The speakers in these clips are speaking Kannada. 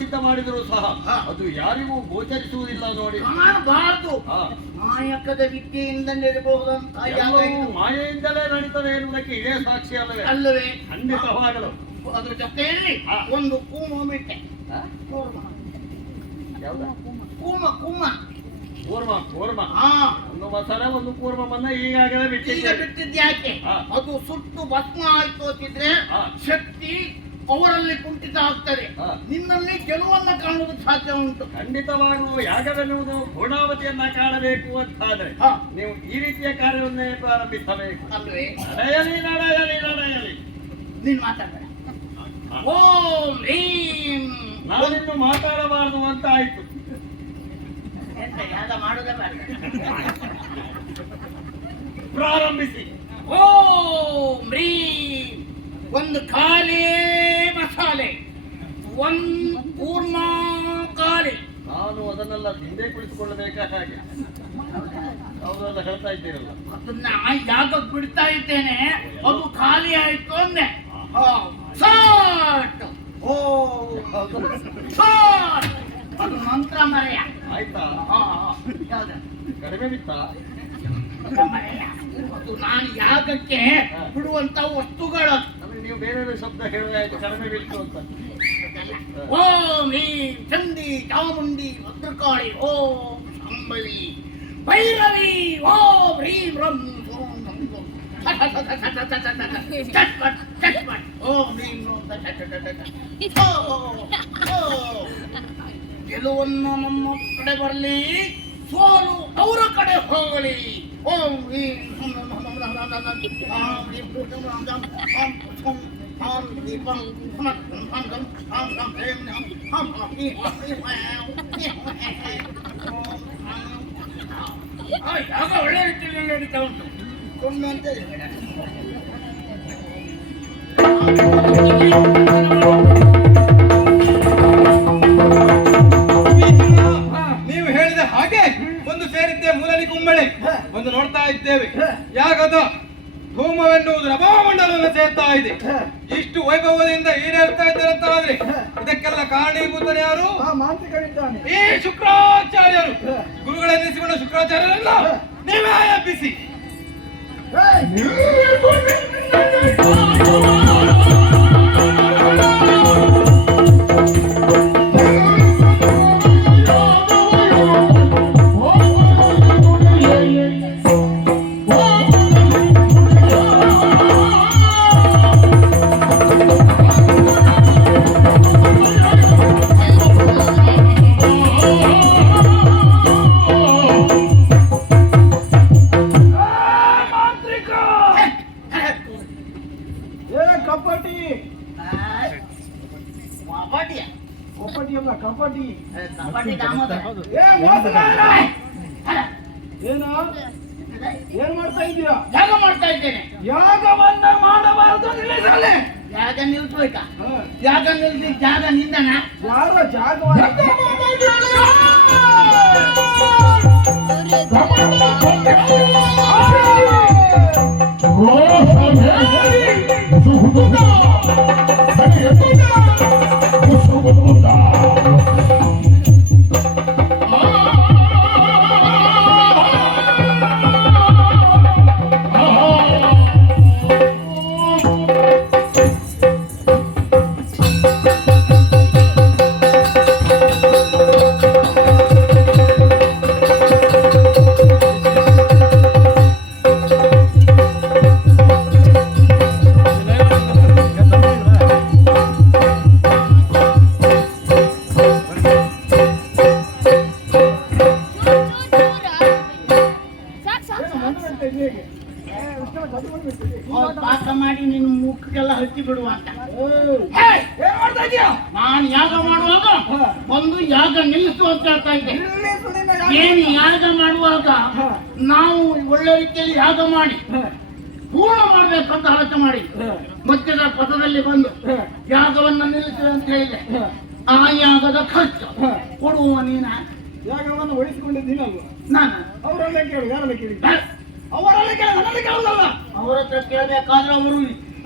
ಸಿದ್ಧ ಮಾಡಿದರೂ ಸಹ ಅದು ಯಾರಿಗೂ ಗೋಚರಿಸುವುದಿಲ್ಲ ನೋಡಿ. ಕಾಣಬಾರದು. ಮಾಯಕದ ವಿದ್ಯೆಯಿಂದ ನೆರಬಹುದಂತ ಮಾಯೆಯಿಂದಲೇ ನಡೀತದೆ ಎನ್ನುವುದಕ್ಕೆ ಇದೇ ಸಾಕ್ಷಿ ಅಲ್ಲವೇ? ಅಲ್ಲವೇ? ಖಂಡಿತವಾಗಲು. ಅದ್ರ ಜೊತೆಯಲ್ಲಿ ಒಂದು ಕೂಮ ಬಿಟ್ಟೆ. ಕೂಮ ಕೂಮ ಕೂರ್ಮ ಕೂರ್ಮ ಒಂದು ಮಸಾಲೆ ಒಂದು ಕೂರ್ಮವನ್ನ ಈಗಾಗಲೇ ಬಿಟ್ಟಿದ್ಯಾಕೆ? ಅದು ಸುಟ್ಟು ಭಸ್ಮ ಆಯ್ತು ಅಂತಿದ್ರೆ ಶಕ್ತಿ ಅವರಲ್ಲಿ ಕುಂಠಿತ ಆಗ್ತದೆ. ನಿನ್ನಲ್ಲಿ ಗೆಲುವನ್ನ ಕಾಣುವುದಕ್ಕೆ ಸಾಧ್ಯ ಉಂಟು. ಖಂಡಿತವಾಗುವ ಯಾಗವೆನ್ನುವುದು ಪೂರ್ಣಾವತಿಯನ್ನ ಕಾಣಬೇಕು ಅಂತಾದ್ರೆ ನೀವು ಈ ರೀತಿಯ ಕಾರ್ಯವನ್ನೇ ಪ್ರಾರಂಭಿಸಬೇಕು ಅಲ್ವೇ? ನಡೆಯಲಿ ನಡೆಯಲಿ ನಡೆಯಲಿ. ನೀನ್ ಮಾತಾಡ. ಓಂ ಹ್ರೀಂ. ನಾನಿನ್ನು ಮಾತಾಡಬಾರದು ಅಂತ ಆಯ್ತು. ಯಾಗ ಮಾಡುವುದೇ ಬೇಡ. ಪ್ರಾರಂಭಿಸಿ. ಓಂ ಹ್ರೀಂ. ಒಂದು ಖಾಲಿ ಮಸಾಲೆ, ಒಂದು ಕೂರ್ಮ ಖಾಲಿ. ನಾನು ಅದನ್ನೆಲ್ಲ ಹಿಂದೆ ಕುಳಿತುಕೊಳ್ಳಬೇಕಾ ಹಾಗೆ? ಯಾವುದೆಲ್ಲ ಹೇಳ್ತಾ ಇದ್ದೀರಲ್ಲ, ಅದನ್ನ ಯಾಗಕ್ಕೆ ಬಿಡ್ತಾ ಇದ್ದೇನೆ. ಅದು ಖಾಲಿ ಆಯ್ತು ಅಂದೆ. ಅದು ಮಂತ್ರ ಮರೆಯ ಆಯ್ತಾ? ಕಡಿಮೆ ಬಿತ್ತ ಅದು ನಾನು ಯಾಗಕ್ಕೆ ಬಿಡುವಂತ ವಸ್ತುಗಳು. ನೀವು ಬೇರೆ ಶಬ್ದ ಹೇಳುವಾಯ್ತು ಕಡಿಮೆ ಬೀಳ್ತು ಅಂತ. ಓಂ ಹ್ರೀಂ ಚಂಡಿ ಚಾಮುಂಡಿ ಭದ್ರಕಾಳಿ ಓಂ ಸಂಬಳಿ ಭೈರವಿ ಓಂ ಹ್ರೀಂ ರಂ ಗೆಲುವನ್ನು ನಮ್ಮ ಕಡೆ ಬರಲಿ, ಸೋಲು ಅವರ ಕಡೆ ಹೋಗಲಿ. ಓಂ ಹ್ರೀಂ ಯಾಗ ಒಳ್ಳೆ ರೀತಿಯಲ್ಲಿ ನಡೀತಾ ಉಂಟು. ನೀವು ಹೇಳಿದ ಹಾಗೆ ಒಂದು ಸೇರಿದ್ದೆ ಮೂಲನಿ ಕುಂಬಳೆ ಒಂದು ನೋಡ್ತಾ ಇದ್ದೇವೆ. ಯಾಗದ ಹೋಮವೆನ್ನುವುದು ನಭಾಮಂಡಲವನ್ನು ಸೇರ್ತಾ ಇದೆ. ಇಷ್ಟು ವೈಭವದಿಂದ ಈಡೇರ್ತಾ ಇದ್ದಾರೆ ಅಂತ ಆದ್ರೆ ಇದಕ್ಕೆಲ್ಲ ಕಾರಣೀಭೂತರು ಯಾರು? ಈ ಶುಕ್ರಾಚಾರ್ಯರು. ಗುರುಗಳೆನ್ನಿಸಿಕೊಂಡ ಶುಕ್ರಾಚಾರ್ಯರಲ್ಲ ನೀವೇ ಎಬ್ಬಿಸಿ. ಏನ್ ಮಾಡ್ತಾ ಇದ್ದೀರಾ? ಯಾಗ ಮಾಡ್ತಾ ಇದ್ದೇನೆ. ಯಾಗವನ್ನ ಮಾಡಬಾರದು, ನಿಲ್ಲಿಸಲೇ. ಯಾಗ ನಿಲ್ಸ್ಬೇಕಾ? ಯಾಗ ನಿಲ್ಸಿ ಜಾಗ ನಿಂದನ ಯಾರೋ ಜಾಗ ಪಾಕ ಮಾಡಿ ನಿನ್ನ ಮುಖಕ್ಕೆಲ್ಲ ಹಚ್ಚಿ ಬಿಡುವ ಅಂತ. ನಾನು ಯಾಗ ಮಾಡುವಾಗ ಒಂದು ಯಾಗ ನಿಲ್ಲಿಸು ಅಂತ ಹೇಳ್ತಾ ಇದ್ದೆ. ಏನು ಯಾಗ ಮಾಡುವಾಗ ನಾವು ಒಳ್ಳೆ ರೀತಿಯಲ್ಲಿ ಯಾಗ ಮಾಡಿ ಪೂರ್ಣ ಮಾಡ್ಬೇಕಂತ ಆಲೋಚನೆ ಮಾಡಿ ಮಧ್ಯದ ಪದದಲ್ಲಿ ಬಂದು ಯಾಗವನ್ನ ನಿಲ್ಲಿಸು ಅಂತ ಹೇಳಿದೆ. ಆ ಯಾಗದ ಖರ್ಚು ಕೊಡುವ ನೀನ ಯಾಗವನ್ನು ಉಳಿಸಿಕೊಂಡಿದ್ದೀನಲ್ವ ನಾನು. ಅವರಲ್ಲೇ ಕೇಳಿ, ಯಾರಲ್ಲ ಕೇಳಿ? ಅವರಲ್ಲಿ ಕೇಳುವುದಲ್ಲ. ಅವರ ಹತ್ರ ಕೇಳಬೇಕಾದ್ರೆ ಅವರು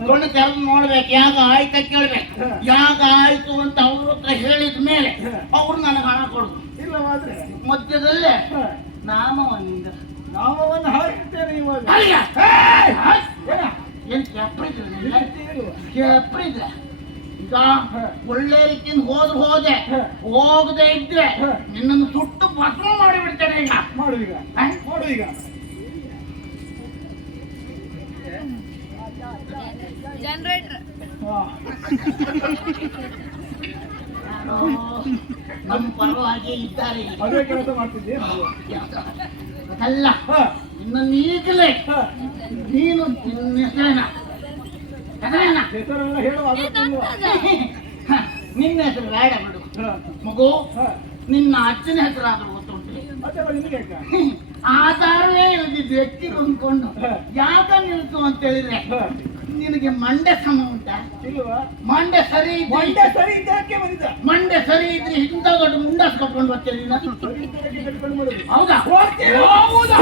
ಕಣ್ಣು ತೆರೆದು ನೋಡ್ಬೇಕು, ಯಾಗ ಆಯ್ತ ಕೇಳ್ಬೇಕು. ಯಾಗ ಆಯ್ತು ಅಂತ ಅವ್ರ ಹತ್ರ ಹೇಳಿದ ಮೇಲೆ ಅವ್ರು ನನಗೆ ಹಣ ಕೊಡುದು. ಇಲ್ಲವಾದ್ರೆ ಮಧ್ಯದಲ್ಲೇ ನಾಮವನ್ನ ಹಾರಿರ್ತೇನೆ ಇವಾಗ. ಏನ್ ಕೆಪ್ರಿದ್ರೆ ಈಗ ಒಳ್ಳೆ ರೀತಿಯಿಂದ ಹೋದೆ ಹೋಗದೆ ಇದ್ರೆ ನಿನ್ನನ್ನು ಸುಟ್ಟು ಭಸ್ಮ ಮಾಡಿಬಿಡ್ತೇನೆ. ಈಗ ಮಾಡು ಈಗ ಮಾಡು ಈಗ. ಜನರೇಟರ್ ನಮ್ಮ ಪರವಾಗಿ ಇದ್ದಾರೆ. ಅದೇ ಕೆಲಸ ಮಾಡ್ತಿದ್ದೆ ಅಲ್ಲ ಇನ್ನು ಈಗಲೇ ನೀನು ಹೆಸರೇನ ಹೆಸರೆಲ್ಲ ಹೇಳುವ ನಿನ್ನ ಹೆಸರು ಬೇಡ ಬಿಡು ಮಗು. ನಿನ್ನ ಅಜ್ಜನ ಹೆಸರಾದ್ರೂ ಗೊತ್ತುಂಟು. ನಿಮಗೆ ಆಧಾರವೇ ಇಳಿದಿದ್ದು ವ್ಯಕ್ತಿ ಅಂದ್ಕೊಂಡು ಯಾಕ ನಿಲ್ತು ಅಂತ ಹೇಳಿದ್ರೆ ನಿನಗೆ ಮಂಡೆ ಸಮ ಉಂಟಾ? ಇಲ್ವಾ? ಮಂಡೆ ಸರಿ ಮಂಡೆ ಸರಿ ಇದ್ದಕ್ಕೆ ಬಂದಿದ್ದ. ಮಂಡೆ ಸರಿ ಇದ್ರೆ ಇಂಥ ದೊಡ್ಡ ಮುಂಡಾಸ್ ಕಟ್ಕೊಂಡು ಬರ್ತೀರಿ. ಹೌದಾ? ಹೌದಾ?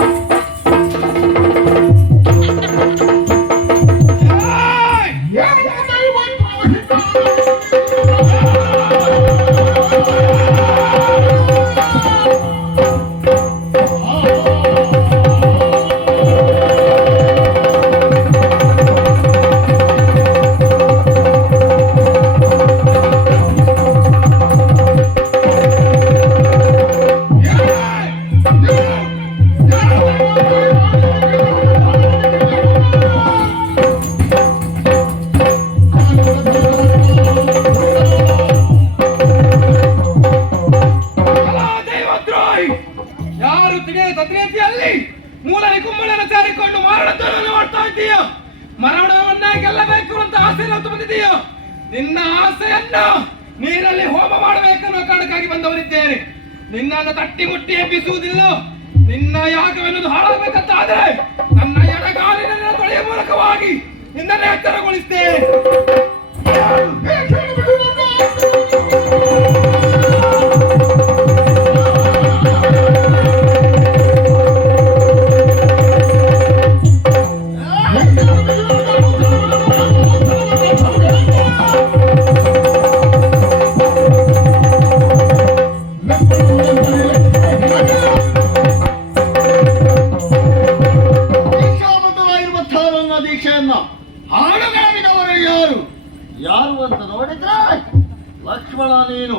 ಯಾರು ತಿಳಿಯದ ತದ್ರೀತಿಯಲ್ಲಿ ಮೂಲನಿ ಕುಂಬಳನ್ನು ಸೇರಿಕೊಂಡು ಮಾರಣವನ್ನು ಮಾಡ್ತಾ ಇದ್ದೀಯೋ, ಮರಣವನ್ನೇ ಗೆಲ್ಲಬೇಕು ಅಂತ ಆಸೆ ಬಂದಿದೆಯೋ, ನಿನ್ನ ಆಸೆಯನ್ನು ನೀರಲ್ಲಿ ಹೋಮ ಮಾಡಬೇಕನ್ನೋ ಕಾರಣಕ್ಕಾಗಿ ಬಂದವರಿದ್ದೇನೆ. ನಿನ್ನನ್ನು ತಟ್ಟಿ ಮುಟ್ಟಿ ಎಬ್ಬಿಸುವುದಿಲ್ಲ. ನಿನ್ನ ಯಾಗವೆನ್ನುವುದು ಹಾಳಾಗಬೇಕಂತ ಆದರೆ ನನ್ನ ಎಡಗಾಲಿನ ತೊಳೆಯ ಮೂಲಕವಾಗಿ ನಿನ್ನನ್ನು ಎಚ್ಚರಗೊಳಿಸ್ತೇನೆ. ಯಾರು ಅಂತ ನೋಡಿದ್ರೆ ಲಕ್ಷ್ಮಣ ನೀನು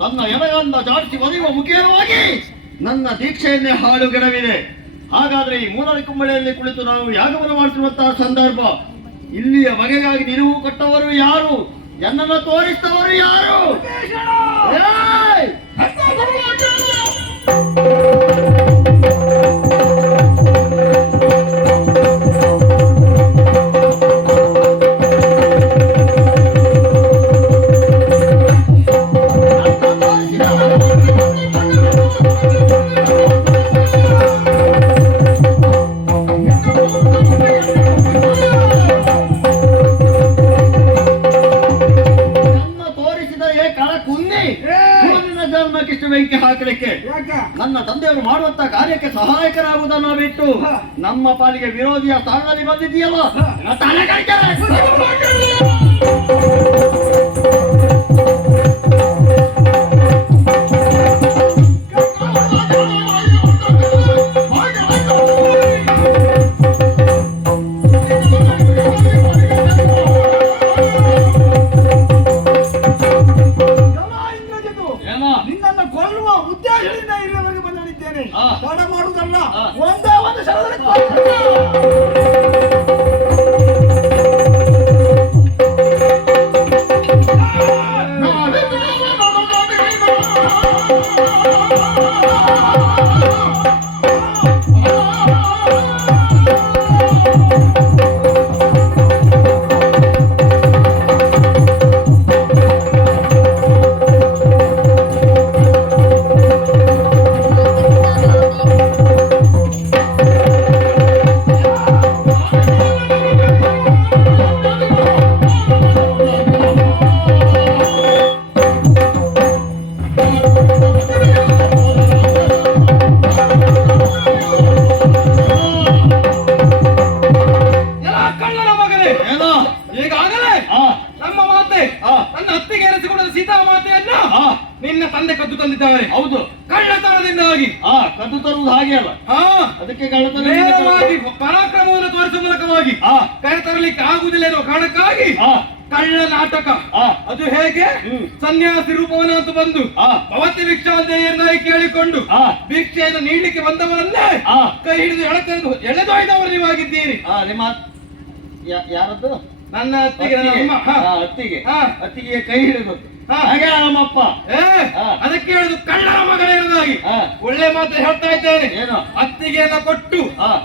ತನ್ನ ಎಡಗನ್ನ ಜಾಡಿಸಿ ಒದೆಯುವ ಮುಖೇನವಾಗಿ ನನ್ನ ದೀಕ್ಷೆಯನ್ನೇ ಹಾಳುಗೆಡವಿದೆ. ಹಾಗಾದ್ರೆ ಈ ಮೂಲರಿ ಕುಂಬಳೆಯಲ್ಲಿ ಕುಳಿತು ನಾವು ಯಾಗವನ್ನು ಮಾಡುತ್ತಿರುವಂತಹ ಸಂದರ್ಭ, ಇಲ್ಲಿಯ ಬಗೆಗಾಗಿ ನಿಲುವು ಕೊಟ್ಟವರು ಯಾರು? ಎನ್ನನ್ನು ತೋರಿಸಿದವರು ಯಾರು? ಹಾಕಲಿಕ್ಕೆ ನನ್ನ ತಂದೆಯವರು ಮಾಡುವಂತ ಕಾರ್ಯಕ್ಕೆ ಸಹಾಯಕರಾಗುವುದನ್ನು ಬಿಟ್ಟು ನಮ್ಮ ಪಾಲಿಗೆ ವಿರೋಧಿಯ ಸ್ಥಾನದಲ್ಲಿ ಬಂದಿದ್ದೀಯಲ್ಲ. ನಿನ್ನನ್ನು ಕೊಲ್ಲುವ ಉದ್ದೇಶದಿಂದ ಇಲ್ಲಿವರೆಗೆ ಬಂದಿದ್ದೇನೆ. ತಡ ಮಾಡುವುದಲ್ಲ, ಒಂದೇ ಒಂದು ಶರದಲ್ಲಿ ತಂದೆ ಕದ್ದು ತಂದಿದ್ದಾರೆ. ಹೌದು, ಕಳ್ಳತನದಿಂದಾಗಿ. ಕದ್ದು ತರುವುದು ಹಾಗೆ ಅಲ್ಲ, ಹಾ, ಅದಕ್ಕೆ ಕಳ್ಳತನ ನೇರವಾಗಿ ಪರಾಕ್ರಮವನ್ನು ತೋರಿಸುವ ಮೂಲಕವಾಗಿ ಕರೆ ತರಲಿಕ್ಕೆ ಆಗುವುದಿಲ್ಲ ಎನ್ನುವ ಕಾರಣಕ್ಕಾಗಿ ಕಳ್ಳ ನಾಟಕ. ಅದು ಹೇಗೆ? ಸನ್ಯಾಸಿ ರೂಪವನ್ನಂತೂ ಬಂದು ಭವತಿ ಭಿಕ್ಷಾಂತೆಯನ್ನಾಗಿ ಕೇಳಿಕೊಂಡು ಭಿಕ್ಷೆಯನ್ನು ನೀಡಲಿಕ್ಕೆ ಬಂದವರನ್ನೇ ಕೈ ಹಿಡಿದು ಎಳೆದೊಯ್ದವರು ನೀವಾಗಿದ್ದೀರಿ. ನಿಮ್ಮ ಯಾರದ್ದು? ನನ್ನ ಅತ್ತಿಗೆ, ಅತ್ತಿಗೆ ಕೈ ಹಿಡಿದು ಹಾಗೆ ನಮ್ಮಪ್ಪ. ಅದಕ್ಕೆ ಹೇಳುದು ಕಳ್ಳರ ಮಗನೇನದಾಗಿ ಒಳ್ಳೆ ಮಾತು ಹೇಳ್ತಾ ಇದ್ದೇನೆ. ಅತ್ತಿಗೆಯನ್ನ ಕೊಟ್ಟು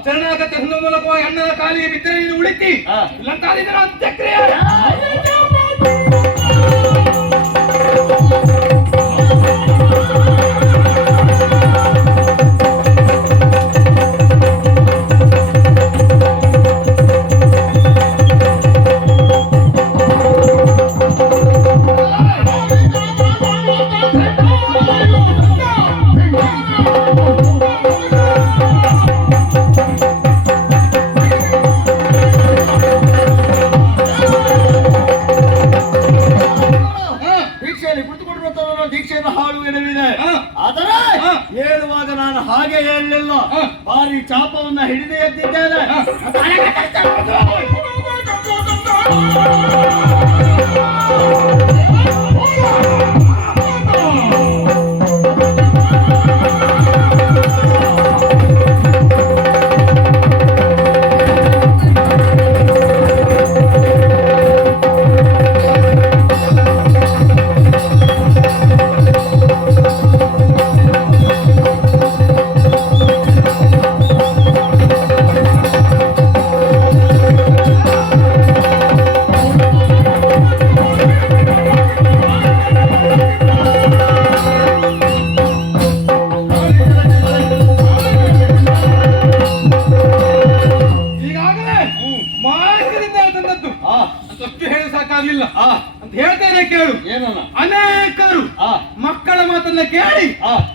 ಶರಣಾಗತಿ ಹೊಂದುವ ಮೂಲಕವಾಗಿ ಅಣ್ಣನ ಕಾಲಿಗೆ ಬಿದ್ದರೆ ನೀನು ಉಳಿತಿ, ಇಲ್ಲಂತಾದಿದ್ರೆ ಅಂತ್ಯಕ್ರಿಯೆ. ದೀಕ್ಷೆಯನ್ನು ಹಾಳು ಎಡವಿದೆ. ಆದರೆ ಹೇಳುವಾಗ ನಾನು ಹಾಗೆ ಹೇಳಲಿಲ್ಲ, ಭಾರಿ ಚಾಪವನ್ನ ಹಿಡಿದು ಎದ್ದಿದ್ದೇನೆ. ಅಷ್ಟು ಹೇಳಿ ಸಾಕಾಗ್ಲಿಲ್ಲ ಅಂತ ಹೇಳ್ತೇನೆ, ಕೇಳು. ಏನಲ್ಲ? ಅನೇಕರು ಮಕ್ಕಳ ಮಾತನ್ನ ಕೇಳಿ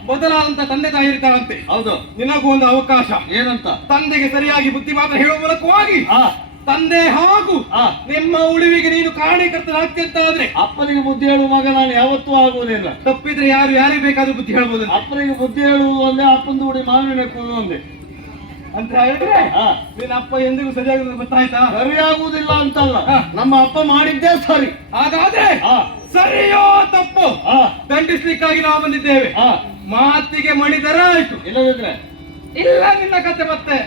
ಮೊದಲಾದಂತ ತಂದೆ ತಾಯಿ ಇರ್ತಾರಂತೆ. ಹೌದು, ನಿನಗೂ ಒಂದು ಅವಕಾಶ. ಏನಂತ? ತಂದೆಗೆ ಸರಿಯಾಗಿ ಬುದ್ಧಿ ಮಾತ್ರ ಹೇಳುವ ಮೂಲಕವಾಗಿ ತಂದೆ ಹಾಗೂ ನಿಮ್ಮ ಉಳಿವಿಗೆ ನೀನು ಕಾರಣೀಕರ್ತನಾಗ್ತಿ ಅಂತ ಆದ್ರೆ ಅಪ್ಪನಿಗೆ ಬುದ್ಧಿ ಹೇಳುವ ಮಗ ನಾನು ಯಾವತ್ತೂ ಆಗುವುದಿಲ್ಲ. ತಪ್ಪಿದ್ರೆ ಯಾರಿಗೆ ಬೇಕಾದ್ರೂ ಬುದ್ಧಿ ಹೇಳ್ಬೋದು. ಅಪ್ಪನಿಗೆ ಬುದ್ಧಿ ಹೇಳುವುದು ಒಂದೇ, ಅಪ್ಪಂದು ಉಡಿ ಮಾವಿನ ಕೂದು ಒಂದೇ ಅಂತ ಹೇಳಿದ್ರೆ ನಿನ್ನ ಅಪ್ಪ ಎಂದಿಗೂ ಸರಿಯಾಗಿ ಗೊತ್ತಾಯ್ತಾ? ಸರಿಯಾಗುವುದಿಲ್ಲ ಅಂತಲ್ಲ, ನಮ್ಮ ಅಪ್ಪ ಮಾಡಿದ್ದೇ ಸರಿ. ಹಾಗಾದ್ರೆ ಸರಿಯೋ ತಪ್ಪು ದಂಡಿಸ್ಲಿಕ್ಕಾಗಿ ನಾವು ಬಂದಿದ್ದೇವೆ. ಮಾತಿಗೆ ಮಣಿದರ ಆಯ್ತು, ಇಲ್ಲದಿದ್ರೆ ಇಲ್ಲ ನಿನ್ನ ಕತೆ ಮತ್ತೆ.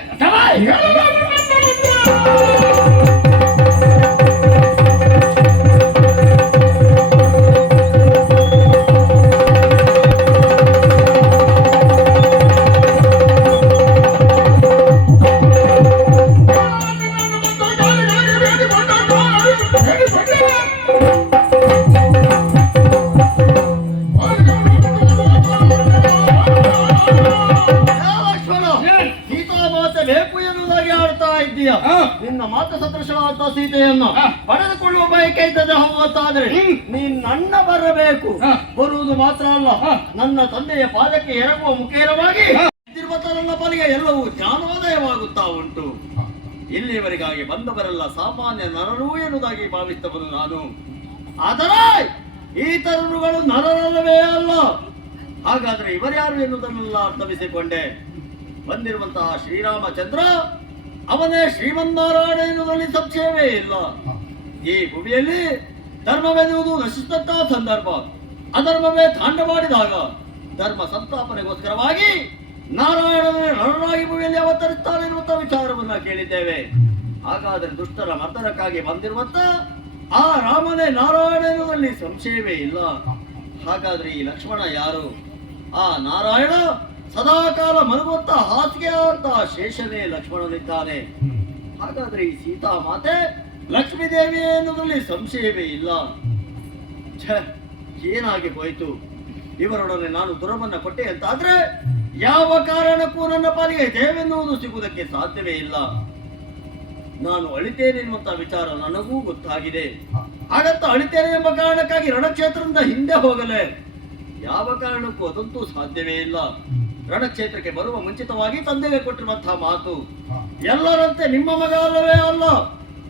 ಬೇಕು ಎನ್ನುವುದಾಗಿ ಆಡ್ತಾ ಇದ್ದೀಯ. ನಿನ್ನ ಮಾತ ಸದೃಶವಾದ ಸೀತೆಯನ್ನು ಪಡೆದುಕೊಳ್ಳುವ ಬಯಕೆ ಇದ್ದದೆ ಹೋಗುತ್ತಾದ್ರೆ ನೀನ್ ನನ್ನ ಬರಬೇಕು. ಬರುವುದು ಮಾತ್ರ ಅಲ್ಲ, ನನ್ನ ತಂದೆಯ ಪಾದಕ್ಕೆ ಎರಗುವ ಮುಖೇರವಾಗಿ ನನ್ನ ಪಾಲಿಗೆ ಎಲ್ಲವೂ ಜ್ಞಾನೋದಯವಾಗುತ್ತಾ ಉಂಟು. ಇಲ್ಲಿಯವರೆಗಾಗಿ ಬಂದವರೆಲ್ಲ ಸಾಮಾನ್ಯ ನರರು ಎನ್ನುವುದಾಗಿ ಭಾವಿಸ್ತವನು ನಾನು. ಆದರೆ ಈ ತರುಣಗಳು ನರರಲ್ಲವೇ ಅಲ್ಲ. ಹಾಗಾದ್ರೆ ಇವರ್ಯಾರು ಎನ್ನುವುದನ್ನೆಲ್ಲ ಅರ್ಥವಿಸಿಕೊಂಡೆ. ಬಂದಿರುವಂತಹ ಶ್ರೀರಾಮಚಂದ್ರ ಅವನೇ ಶ್ರೀಮನ್ನಾರಾಯಣ ಎನ್ನುವುದರಲ್ಲಿ ಸಂಶಯವೇ ಇಲ್ಲ. ಈ ಭೂಮಿಯಲ್ಲಿ ಧರ್ಮವೆನ್ನುವುದು ನಶಿಸಿದಂತಹ ಸಂದರ್ಭ. ಅಧರ್ಮವೇ ತಾಂಡವಾಡಿದಾಗ ಧರ್ಮ ಸಂಸ್ಥಾಪನೆಗೋಸ್ಕರವಾಗಿ ನಾರಾಯಣನೇ ನರನಾಗಿ ಭೂಮಿಯಲ್ಲಿ ಅವತರಿಸ್ತಾನೆ ಎನ್ನುವಂತಹ ವಿಚಾರವನ್ನ ಕೇಳಿದ್ದೇವೆ. ಹಾಗಾದರೆ ದುಷ್ಟರ ಮರ್ದನಕ್ಕಾಗಿ ಬಂದಿರುವಂತ ಆ ರಾಮನೇ ನಾರಾಯಣ ಎನ್ನುವುದರಲ್ಲಿ ಸಂಶಯವೇ ಇಲ್ಲ. ಹಾಗಾದ್ರೆ ಈ ಲಕ್ಷ್ಮಣ ಯಾರು? ಆ ನಾರಾಯಣ ಸದಾಕಾಲ ಮಲಗುವಂತ ಹಾಸಿಗೆ ಅಂತ ಶೇಷನೇ ಲಕ್ಷ್ಮಣನಿದ್ದಾನೆ. ಹಾಗಾದ್ರೆ ಈ ಸೀತಾ ಮಾತೆ ಲಕ್ಷ್ಮೀ ದೇವಿ ಎನ್ನುವುದರಲ್ಲಿ ಸಂಶಯವೇ ಇಲ್ಲ. ಏನಾಗಿ ಹೋಯ್ತು? ಇವರೊಡನೆ ನಾನು ದುರಮನ್ನ ಕೊಟ್ಟೆ ಅಂತಾದ್ರೆ ಯಾವ ಕಾರಣಕ್ಕೂ ನನ್ನ ಪಾಲಿಗೆ ದೇವೆನ್ನುವುದು ಸಿಗುವುದಕ್ಕೆ ಸಾಧ್ಯವೇ ಇಲ್ಲ. ನಾನು ಅಳಿತೇನೆ ಎನ್ನುವಂತ ವಿಚಾರ ನನಗೂ ಗೊತ್ತಾಗಿದೆ. ಹಾಗಂತ ಅಳಿತೇನೆ ಎಂಬ ಕಾರಣಕ್ಕಾಗಿ ರಣಕ್ಷೇತ್ರದಿಂದ ಹಿಂದೆ ಹೋಗಲೇ ಯಾವ ಕಾರಣಕ್ಕೂ ಅದಂತೂ ಸಾಧ್ಯವೇ ಇಲ್ಲ. ರಣಕ್ಷೇತ್ರಕ್ಕೆ ಬರುವ ಮುಂಚಿತವಾಗಿ ತಂದೆಗೆ ಕೊಟ್ಟಿರುವಂತಹ ಮಾತು ಎಲ್ಲರಂತೆ ನಿಮ್ಮ ಮಗ ಅಲ್ಲವೇ ಅಲ್ಲ,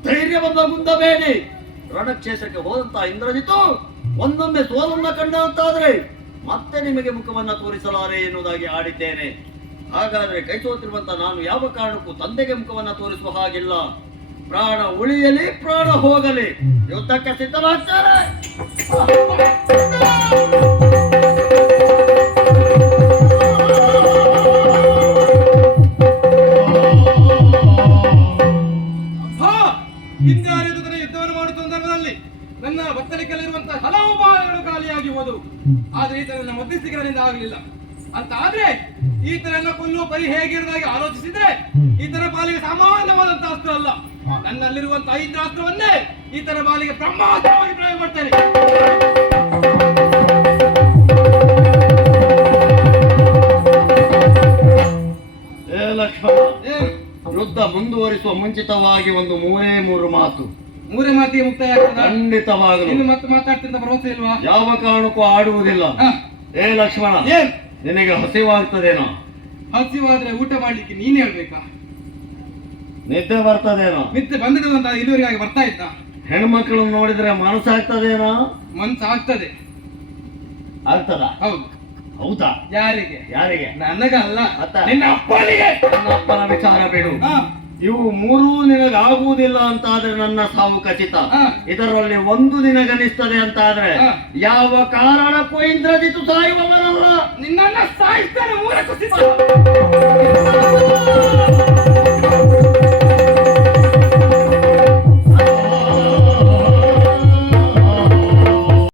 ಧೈರ್ಯವನ್ನು ಗುಂದಬೇಡಿ. ರಣಕ್ಷೇತ್ರಕ್ಕೆ ಹೋದಂತಹ ಇಂದ್ರಜಿತು ಒಂದೊಮ್ಮೆ ಸೋಲನ್ನ ಕಂಡಂತಾದ್ರೆ ಮತ್ತೆ ನಿಮಗೆ ಮುಖವನ್ನ ತೋರಿಸಲಾರೆ ಎನ್ನುವುದಾಗಿ ಆಡಿದ್ದೇನೆ. ಹಾಗಾದ್ರೆ ಕೈ ಸೋತಿರುವಂತ ನಾನು ಯಾವ ಕಾರಣಕ್ಕೂ ತಂದೆಗೆ ಮುಖವನ್ನ ತೋರಿಸುವ ಹಾಗಿಲ್ಲ. ಪ್ರಾಣ ಉಳಿಯಲಿ ಪ್ರಾಣ ಹೋಗಲಿ, ಯುದ್ಧಕ್ಕೆ ಸಿದ್ಧರಾಗ್ತಾರೆ. ಹಿಂದೆ ಯುದ್ಧವನ್ನು ಮಾಡುವ ಸಂದರ್ಭದಲ್ಲಿ ನನ್ನ ಬತ್ತಲಿಕಲ್ಲಿರುವಂತಹ ಹಲವು ಬಾಲಗಳು ಖಾಲಿಯಾಗಿ ಹೋದವು. ಆದ್ರೆ ಈ ತರ ನನ್ನ ಮಧ್ಯಸ್ಥಿಕೆಗಳಿಂದ ಆಗಲಿಲ್ಲ ಅಂತ ಆದ್ರೆ ಈತನೆಲ್ಲ ಕೊಲ್ಲುವ ಪರಿ ಹೇಗಿರುವುದಾಗಿ ಆಲೋಚಿಸಿದ್ರೆ ಈತನ ಪಾಲಿಗೆ ಸಾಮಾನ್ಯವಾದಂತಹ ಅಸ್ತ್ರ ಅಲ್ಲ. ನನ್ನಲ್ಲಿರುವಂತಹ ಐದು ಅಸ್ತ್ರವನ್ನೇ ಈತನ ಪಾಲಿಗೆ ಬ್ರಹ್ಮಾಸ್ತ್ರವಾಗಿ ಪ್ರಯೋಗ ಮಾಡ್ತೇನೆ. ಲಕ್ಷ್ಮಣ, ಯುದ್ಧ ಮುಂದುವರಿಸುವ ಮುಂಚಿತವಾಗಿ ಒಂದು ಮೂರೇ ಮಾತು. ಮೂರೇ ಮಾತಿಗೆ ಮುಕ್ತಾಯ ಆಗ್ತದ? ಖಂಡಿತವಾಗಲು. ಇನ್ನು ಮತ್ತೆ ಮಾತಾಡ್ತಿದ್ದ ಭರವಸೆ ಇಲ್ವಾ? ಯಾವ ಕಾರಣಕ್ಕೂ ಆಡುವುದಿಲ್ಲ. ಲಕ್ಷ್ಮಣ, ನಿನಗೆ ಹಸಿವಾಗ್ತದೇನೋ? ಹಸಿವಾದ್ರೆ ಊಟ ಮಾಡ್ಲಿಕ್ಕೆ ನೀನ್ ಹೇಳ್ಬೇಕಾ? ನಿದ್ದೆ ಬರ್ತದೇನೋ? ನಿದ್ದೆ ಬಂದಿದ್ದು ಅಂತ ಇದುವರೆಗಾಗಿ ಬರ್ತಾ ಇದ್ದ. ಹೆಣ್ಮಕ್ಳನ್ನು ನೋಡಿದ್ರೆ ಮನಸ್ಸಾಗ್ತದೇನೋ? ಮನ್ಸು ಆಗ್ತದೆ. ಆಗ್ತದ? ಹೌದು. ಹೌದಾ? ಯಾರಿಗೆ? ಯಾರಿಗೆ? ನನಗಲ್ಲ, ಅತ್ತ ನಿನ್ನ ಅಪ್ಪನಿಗೆ. ನನ್ನ ಅಪ್ಪನ ವಿಚಾರ ಬಿಡು. ಇವು ಮೂರೂ ನಿನಗಾಗುವುದಿಲ್ಲ ಅಂತಾದ್ರೆ ನನ್ನ ಸಾವು ಖಚಿತ. ಇದರಲ್ಲಿ ಒಂದು ನಿನಗನಿಸ್ತದೆ ಅಂತಾದ್ರೆ ಯಾವ ಕಾರಣಕ್ಕೂ ಇಂದ್ರಜಿತು ಸಾಯುವವನಲ್ಲ. ನಿನ್ನನ್ನ ಸಾಯಿಸ್ತಾನೆ ಮೂರಕ್ಕೂ ಸಿದ್ಧ.